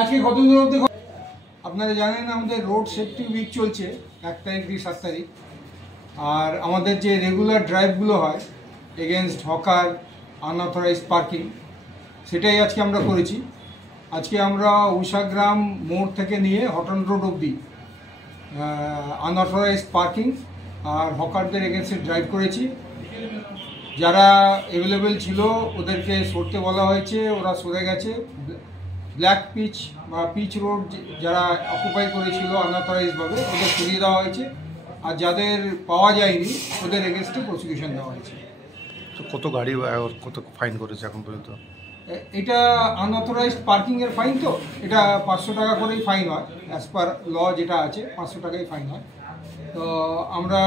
আজকে কত দূর অবধি আপনারা জানেন আমাদের রোড সেফটি উইক চলছে 1 তারিখ থেকে 7 তারিখ। আর আমাদের যে রেগুলার ড্রাইভগুলো হয় এগেনস্ট হকার আনঅথরাইজড পার্কিং, সেটাই আজকে আমরা করেছি। আজকে আমরা উষাগ্রাম মোড় থেকে নিয়ে হটন রোড অবধি আনঅথরাইজড পার্কিং আর হকারদের এগেনস্টে ড্রাইভ করেছি। যারা অ্যাভেলেবেল ছিল ওদেরকে সরতে বলা হয়েছে, ওরা সরে গেছে। ব্ল্যাক পিচ বা পিচ রোড যারা অকুপাই করেছিল আনঅথরাইজডভাবে ওদের সরিয়ে দেওয়া হয়েছে, আর যাদের পাওয়া যায়নি ওদের এগেনস্টে প্রসিকিউশন দেওয়া হয়েছে। তো কত গাড়ি কত ফাইন করেছে এখন পর্যন্ত? এটা আনঅথরাইজড পার্কিংয়ের ফাইন, তো এটা 500 টাকা করেই ফাইন হয়। অ্যাজ পার ল যেটা আছে 500 টাকাই ফাইন হয়। তো আমরা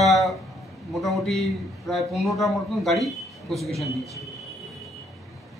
মোটামুটি প্রায় 15টার মতন গাড়ি প্রসিকিউশন দিয়েছি।